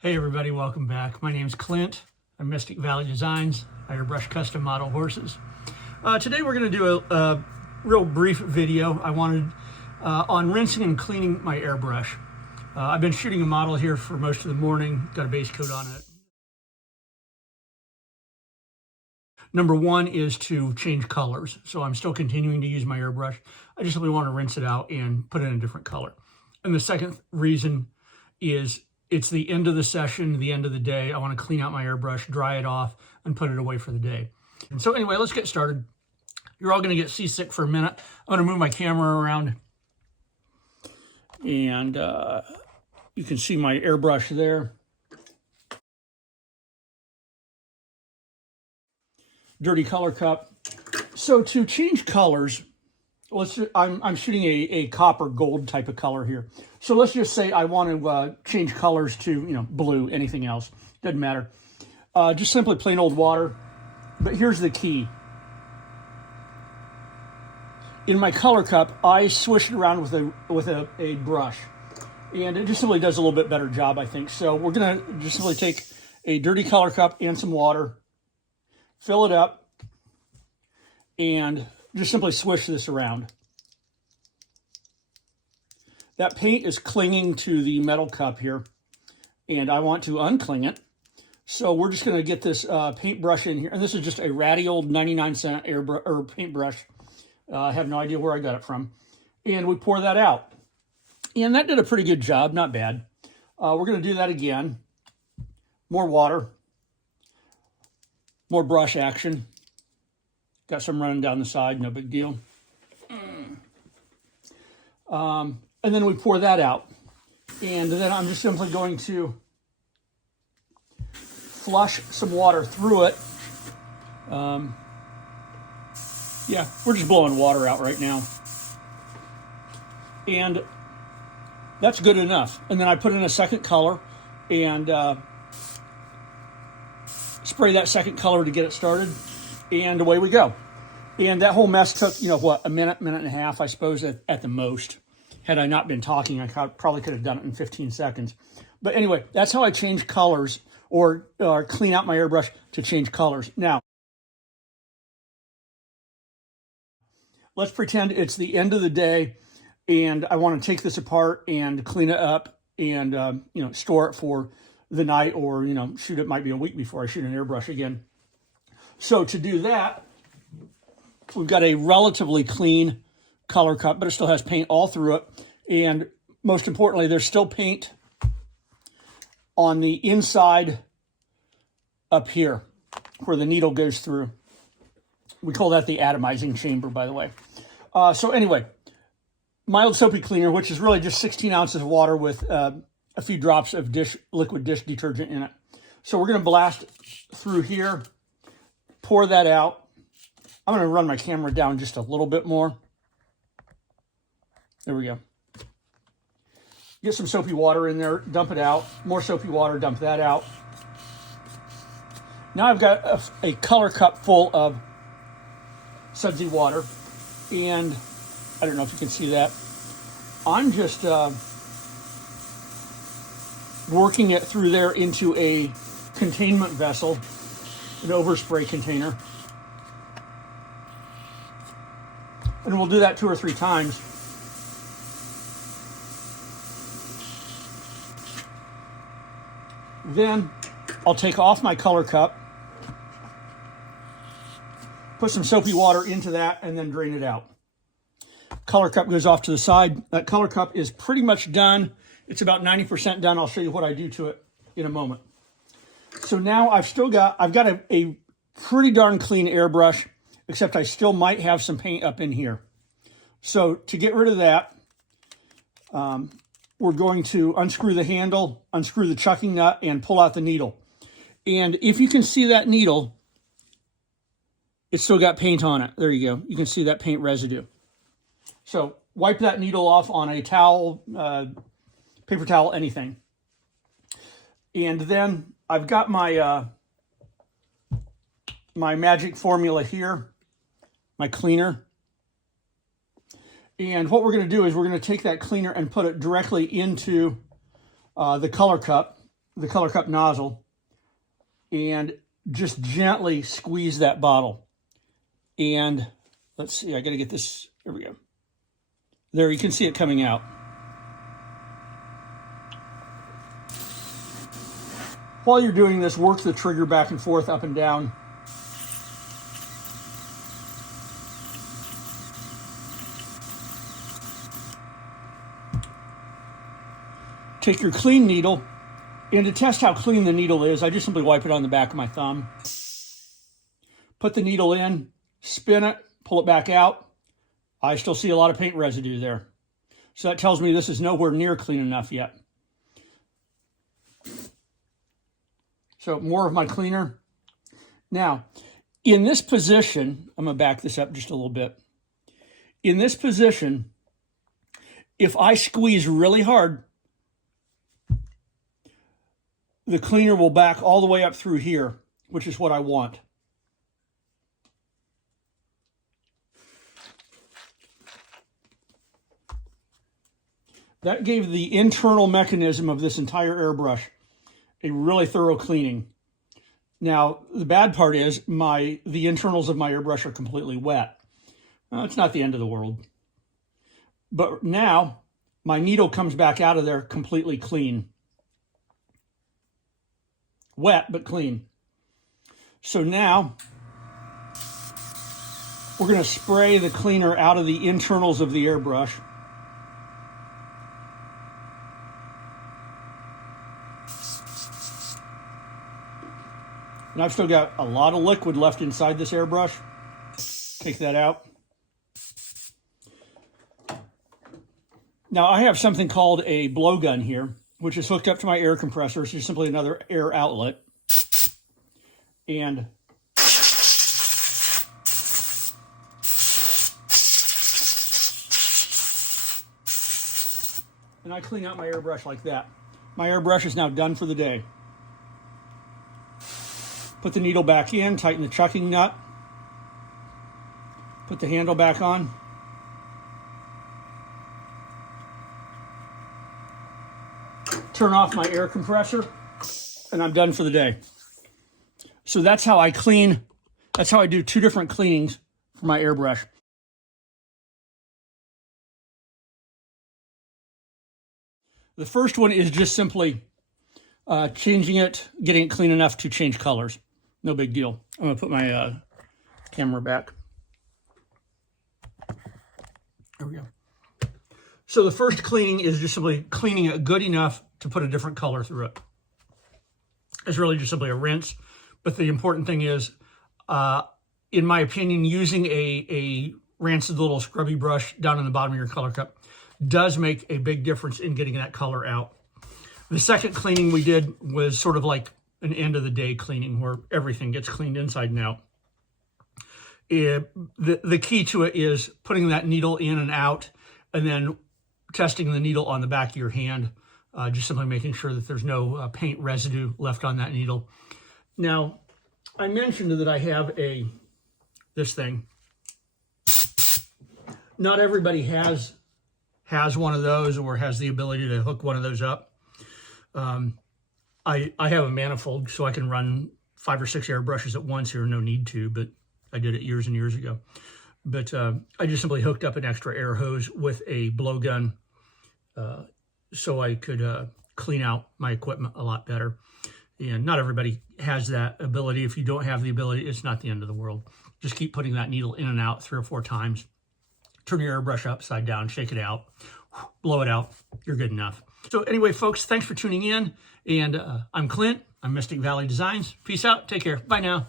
Hey everybody, welcome back. My name's Clint. I'm Mystic Valley Designs. I airbrush custom model horses. Today we're going to do a real brief video I wanted on rinsing and cleaning my airbrush. I've been shooting a model here for most of the morning, got a base coat on it. Number one is to change colors. So I'm still continuing to use my airbrush. I just simply want to rinse it out and put it in a different color. And the second reason is it's the end of the session, the end of the day. I want to clean out my airbrush, dry it off, and put it away for the day. And so anyway, let's get started. You're all going to get seasick for a minute. I'm going to move my camera around. And you can see my airbrush there. Dirty color cup. So to change colors, I'm shooting a copper gold type of color here. So let's just say I want to change colors to, blue, anything else. Doesn't matter. Just simply plain old water. But here's the key. In my color cup, I swish it around with a brush. And it just simply does a little bit better job, I think. So we're going to just simply take a dirty color cup and some water, fill it up, and just simply swish this around. That paint is clinging to the metal cup here, and I want to uncling it. So we're just going to get this paintbrush in here, and this is just a ratty old 99-cent paintbrush. I have no idea where I got it from. And we pour that out. And that did a pretty good job, not bad. We're going to do that again. More water. More brush action. Got some running down the side, no big deal. And then we pour that out. And then I'm just simply going to flush some water through it. Yeah, we're just blowing water out right now. And that's good enough. And then I put in a second color and spray that second color to get it started. And away we go. And that whole mess took, a minute and a half, I suppose, at the most. Had I not been talking, I probably could have done it in 15 seconds. But anyway, that's how I change colors or clean out my airbrush to change colors. Now, let's pretend it's the end of the day and I want to take this apart and clean it up and, store it for the night or, shoot, it might be a week before I shoot an airbrush again. So to do that, we've got a relatively clean color cup, but it still has paint all through it. And most importantly, there's still paint on the inside up here where the needle goes through. We call that the atomizing chamber, by the way. So anyway, mild soapy cleaner, which is really just 16 ounces of water with a few drops of liquid dish detergent in it. So we're going to blast through here, pour that out. I'm going to run my camera down just a little bit more. There we go. Get some soapy water in there, dump it out. More soapy water, dump that out. Now I've got a color cup full of sudsy water. And I don't know if you can see that. I'm just working it through there into a containment vessel, an overspray container. And we'll do that 2 or 3 times. Then I'll take off my color cup, put some soapy water into that, and then drain it out. Color cup goes off to the side. That color cup is pretty much done. It's about 90% done. I'll show you what I do to it in a moment. So now I've got a pretty darn clean airbrush, except I still might have some paint up in here. So to get rid of that, we're going to unscrew the handle, unscrew the chucking nut, and pull out the needle. And if you can see that needle, it's still got paint on it. There you go. You can see that paint residue. So wipe that needle off on a towel, paper towel, anything. And then I've got my my magic formula here, my cleaner. And what we're going to do is we're going to take that cleaner and put it directly into the color cup the color cup nozzle and just gently squeeze that bottle. And let's see, I got to get this, there we go. There, you can see it coming out. While you're doing this, work the trigger back and forth, up and down. Take your clean needle, and to test how clean the needle is, I just simply wipe it on the back of my thumb. Put the needle in, spin it, pull it back out. I still see a lot of paint residue there. So that tells me this is nowhere near clean enough yet. So more of my cleaner. Now, in this position, I'm going to back this up just a little bit. In this position, if I squeeze really hard, the cleaner will back all the way up through here, which is what I want. That gave the internal mechanism of this entire airbrush a really thorough cleaning. Now, the bad part is the internals of my airbrush are completely wet. Well, it's not the end of the world. But now, my needle comes back out of there completely clean. Wet, but clean. So now, we're going to spray the cleaner out of the internals of the airbrush. And I've still got a lot of liquid left inside this airbrush. Take that out. Now I have something called a blowgun here, which is hooked up to my air compressor. It's just simply another air outlet. And I clean out my airbrush like that. My airbrush is now done for the day. Put the needle back in, tighten the chucking nut. Put the handle back on. Turn off my air compressor, and I'm done for the day. So that's how I clean. That's how I do 2 different cleanings for my airbrush. The first one is just simply changing it, getting it clean enough to change colors. No big deal. I'm going to put my camera back. There we go. So the first cleaning is just simply cleaning it good enough to put a different color through it. It's really just simply a rinse. But the important thing is, in my opinion, using a rancid little scrubby brush down in the bottom of your color cup does make a big difference in getting that color out. The second cleaning we did was sort of like an end of the day cleaning where everything gets cleaned inside and out. The key to it is putting that needle in and out and then testing the needle on the back of your hand, just simply making sure that there's no paint residue left on that needle. Now, I mentioned that I have this thing. Not everybody has one of those or has the ability to hook one of those up. I have a manifold, so I can run 5 or 6 airbrushes at once here. No need to, but I did it years and years ago. But I just simply hooked up an extra air hose with a blowgun so I could clean out my equipment a lot better. And not everybody has that ability. If you don't have the ability, it's not the end of the world. Just keep putting that needle in and out 3 or 4 times. Turn your airbrush upside down, shake it out, blow it out. You're good enough. So anyway, folks, thanks for tuning in. And I'm Clint. I'm Mystic Valley Designs. Peace out. Take care. Bye now.